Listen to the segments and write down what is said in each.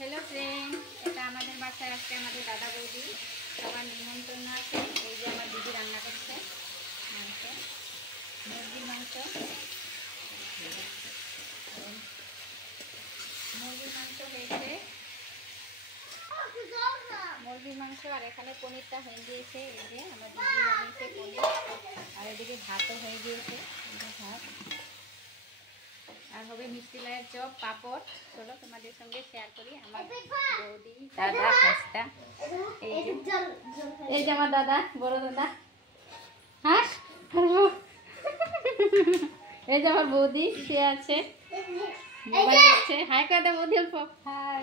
Hello friend, এটা আমাদের বাসায় আজকে আমাদের দাদা বৌদি সবার নিমন্ত্রণ আছে। এই যে আমার দিদি রান্না করছে মাংস, মুরগির মাংস, মুরগির মাংস হয়েছে, মুরগির মাংস। আর এখানে পনিরটা হয়ে গিয়েছে। এই যে আমার দিদি বানিয়েছে পনির। আর এদিকে ভাতও হয়ে গিয়েছে, ভাত। আর হবে মিষ্টি লাইয়ের চপ, পাপড়। চলো তোমাদের সঙ্গে শেয়ার করি আমার বৌদি, দাদা, খাস্তা। এই যে আমার দাদা, বড় দাদা। হ্যাঁ, এই যে আমার বৌদি, সে আছে হাই কাদা বৌদি, অল্প হাই।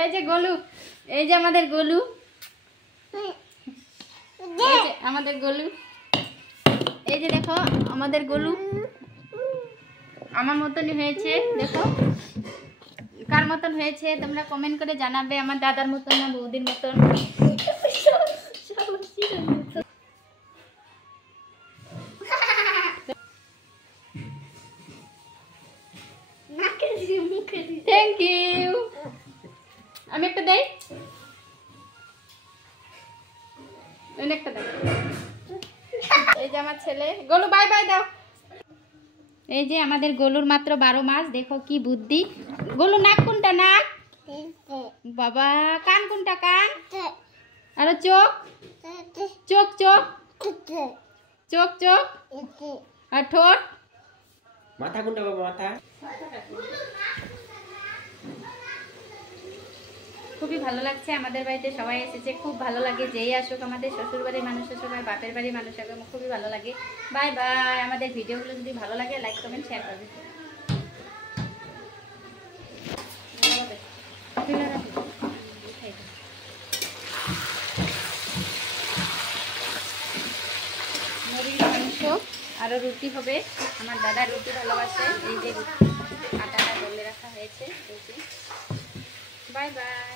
এই যে গোলু, এই যে আমাদের গোলু, আমাদের গোলু। এই যে দেখো আমাদের গোলু আমার মতনই হয়েছে। দেখো কার মতন হয়েছে তোমরা কমেন্ট করে জানাবে। আমার দাদার মতন না বৌদির মতন? Thank you. আমি একটা দেই, একটা দেই। এই যে আমার ছেলে গোলু, বাই বাই দাও। এই যে আমাদের গোলুর মাত্র 12 মাস। দেখো কি বুদ্ধি। গোলু নাক কোনটা? নাক বাবা। কান কোনটা? কান। আর চোখ, চোখ চোখ চোখ চোখ। আর ঠোঁট। মাথা কোনটা বাবা? মাথা। খুবই ভালো লাগছে, আমাদের বাড়িতে সবাই এসেছে। খুব ভালো লাগে, যেই আসুক, আমাদের শ্বশুর বাড়ির মানুষ আসুক আর বাপের বাড়ির মানুষ আসুক, খুবই ভালো লাগে। Bye bye. আমাদের ভিডিওগুলো যদি ভালো লাগে লাইক কমেন্ট শেয়ার করবে। মুরগির মাংস আরও রুটি হবে। আমার দাদা রুটি ভালোবাসে। এই যে আটাটা গলে রাখা হয়েছে। এই যে বাই বাই।